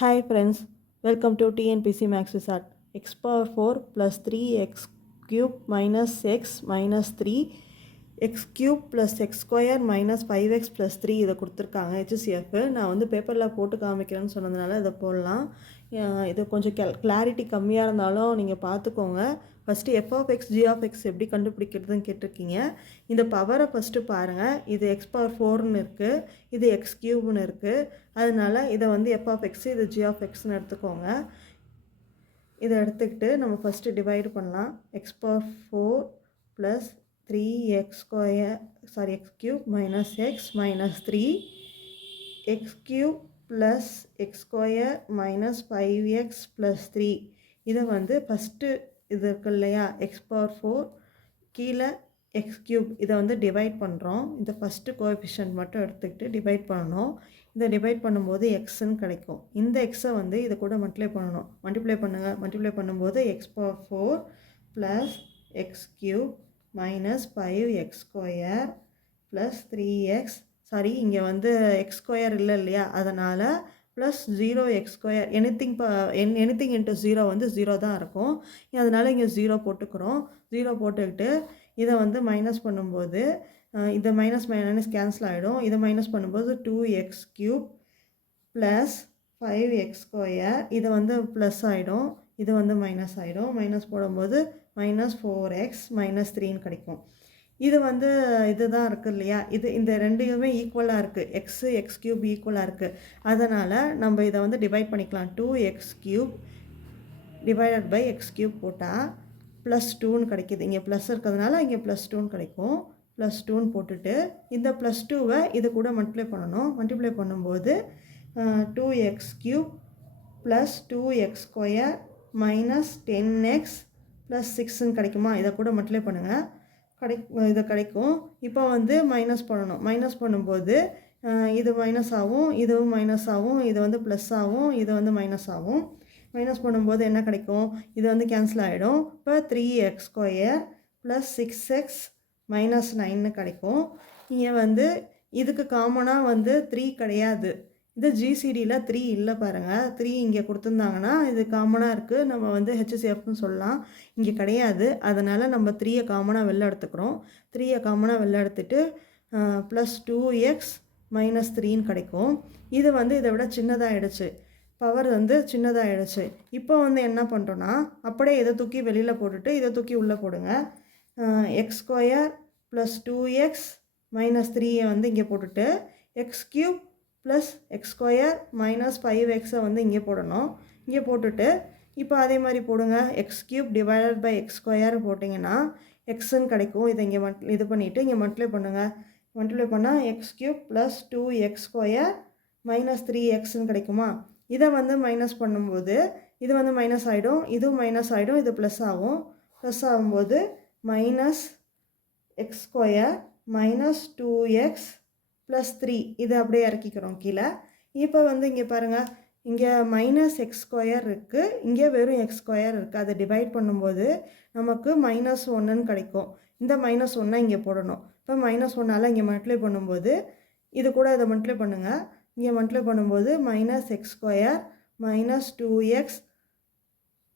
Hi friends, welcome to TNPC Max Result. X power 4 plus 3x cube minus x minus 3 x cube plus x square minus 5x plus 3 இதை கொடுத்துருக்காங்க HCF. நான் வந்து பேப்பரில் போட்டு காமிக்கிறேன்னு சொன்னதுனால இதை போடலாம். இது கொஞ்சம் கிளாரிட்டி கம்மியாக இருந்தாலும் நீங்கள் பார்த்துக்கோங்க. First f of x g of x எப்படி கண்டுபிடிக்கிறதுன்னு கேட்டிருக்கீங்க. இந்த பவரை ஃபஸ்ட்டு பாருங்கள். இது x power 4ன்னு இருக்குது, இது x cube இருக்குது. அதனால் இதை வந்து f of x இது g of xன்னு எடுத்துக்கோங்க. இதை எடுத்துக்கிட்டு நம்ம ஃபஸ்ட்டு டிவைடு பண்ணலாம். x power 4 plus 3x cube minus x minus 3 x cube plus x square minus 5x plus 3 இதை வந்து ஃபஸ்ட்டு இது இருக்கு இல்லையா x power 4 கீழே x cube இதை வந்து டிவைட் பண்ணுறோம். இந்த ஃபஸ்ட்டு கோஎஃபிஷியன்ட் மட்டும் எடுத்துக்கிட்டு டிவைட் பண்ணணும். இதை டிவைட் பண்ணும்போது எக்ஸ்ன்னு கிடைக்கும். இந்த எக்ஸை வந்து இதை கூட மல்டிப்ளை பண்ணும்போது x power 4 plus x cube minus 5x square plus 3x இங்கே வந்து x square இல்லையா, அதனால் plus 0x square anything into 0 வந்து 0 தான் இருக்கும். அதனால் இங்கே 0 போட்டுக்கிறோம். 0 போட்டுக்கிட்டு இதை வந்து மைனஸ் பண்ணும்போது இதை மைனஸ் கேன்சல் ஆகிடும். இதை மைனஸ் பண்ணும்போது 2x cube plus 5x square இது வந்து ப்ளஸ் ஆகிடும், இது வந்து மைனஸ் ஆகிடும். மைனஸ் போடும்போது minus 4x minus 3ன்னு கிடைக்கும். இது வந்து இதுதான் இருக்குது இல்லையா, இந்த ரெண்டுமே ஈக்குவலாக இருக்குது. x cube ஈக்குவலாக இருக்குது. அதனால் நம்ம இதை வந்து டிவைட் பண்ணிக்கலாம். 2x cube divided by x cube போட்டால் ப்ளஸ் 2ன்னு கிடைக்கிது. இங்கே ப்ளஸ் இருக்கிறதுனால இங்கே ப்ளஸ் 2ன்னு கிடைக்கும். ப்ளஸ் 2ன்னு போட்டுட்டு இந்த ப்ளஸ் 2வை இது கூட மல்டிப்ளை பண்ணணும். மல்டிப்ளை பண்ணும்போது 2x cube plus 2x square minus 10x plus 6ன்னு கிடைக்குமா. இதை கூட மல்டிப்ளை பண்ணுங்கள், இது கிடைக்கும். இப்போ வந்து மைனஸ் பண்ணணும். மைனஸ் பண்ணும்போது இது மைனஸ் ஆகும், இதுவும் மைனஸ் ஆகும், இது வந்து ப்ளஸ் ஆகும், இது வந்து மைனஸ் ஆகும். மைனஸ் பண்ணும்போது என்ன கிடைக்கும், இது வந்து கேன்சல் ஆகிடும். இப்போ 3x square plus 6x minus 9ன்னு கிடைக்கும். இங்கே வந்து இதுக்கு காமனாக வந்து 3 கிடையாது. இது ஜிசிடியில் 3 இல்லை பாருங்கள். 3 இங்கே கொடுத்துருந்தாங்கன்னா இது காமனாக இருக்குது, நம்ம வந்து ஹெச்சிஎஃப்னு சொல்லலாம். இங்கே கிடையாது. அதனால் நம்ம 3யை காமனாக வெளில எடுத்துக்கிறோம். 3யை காமனாக வெளில எடுத்துகிட்டு ப்ளஸ் 2x மைனஸ் 3ன்னு கிடைக்கும். இது வந்து இதை விட சின்னதாகிடுச்சு, பவர் வந்து சின்னதாகிடுச்சு. இப்போ வந்து என்ன பண்ணுறோன்னா அப்படியே இதை தூக்கி வெளியில் போட்டுட்டு இதை தூக்கி உள்ளே போடுங்க. X square plus 2x minus 3யை வந்து இங்கே போட்டுட்டு X cube plus X square minus 5xை வந்து இங்கே போடணும். இங்கே போட்டுட்டு இப்போ அதே மாதிரி போடுங்க. X cube divided by X square போட்டிங்கன்னா எக்ஸுன்னு கிடைக்கும். இதை இங்கே இது பண்ணிவிட்டு இங்கே மல்டிப்ளை பண்ணுங்கள். மல்டிப்ளை பண்ணால் X cube plus 2x square minus 3xன்னு கிடைக்குமா. இதை வந்து மைனஸ் பண்ணும்போது இது வந்து மைனஸ் ஆகிடும், இதுவும் மைனஸ் ஆகிடும், இது ப்ளஸ் ஆகும். ப்ளஸ் ஆகும்போது minus X square minus 2x plus 3 இதை அப்படியே இறக்கிக்கிறோம் கீழே. இப்போ வந்து இங்கே பாருங்கள், இங்கே மைனஸ் எக்ஸ் ஸ்கொயர் இருக்குது, இங்கே வெறும் எக்ஸ் ஸ்கொயர் இருக்குது. அதை டிவைட் பண்ணும்போது நமக்கு மைனஸ் 1ன்னு கிடைக்கும். இந்த மைனஸ் 1 இங்கே போடணும். இப்போ மைனஸ் 1ஆல் இங்கே மல்டிப்ளை பண்ணும்போது இது கூட இதை மல்டிப்ளை பண்ணுங்கள். இங்கே மல்டிப்ளை பண்ணும்போது minus X square minus 2x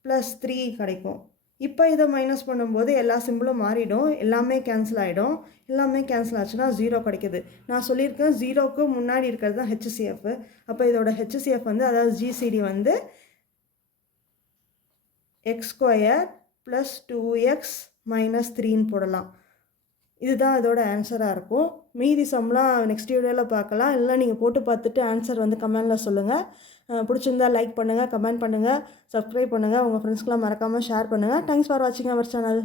plus 3 கிடைக்கும். இப்போ இதை மைனஸ் பண்ணும்போது எல்லா சிம்பிளும் மாறிடும், எல்லாமே கேன்சல் ஆகிடும். எல்லாமே கேன்சல் ஆச்சுன்னா 0 கிடைக்கிது. நான் சொல்லியிருக்கேன் 0க்கு முன்னாடி இருக்கிறது தான் ஹெச்சிஎஃப். அப்போ இதோட ஹெச்சிஎஃப் வந்து அதாவது ஜிசிடி வந்து X square plus 2x minus 3ன்னு போடலாம். இதுதான் இதோட ஆன்சராக இருக்கும். மீதி சம்லாம் நெக்ஸ்ட் வீடியோவில் பார்க்கலாம். இல்லை நீங்கள் போட்டு பார்த்துட்டு ஆன்சர் வந்து கமெண்டில் சொல்லுங்கள். பிடிச்சிருந்தால் லைக் பண்ணுங்கள், கமெண்ட் பண்ணுங்கள், சப்ஸ்கிரைப் பண்ணுங்கள், உங்கள் ஃப்ரெண்ட்ஸ்க்கெலாம் மறக்காமல் ஷேர் பண்ணுங்கள். தேங்க்ஸ் ஃபார் வாட்சிங் அவர் சேனல்.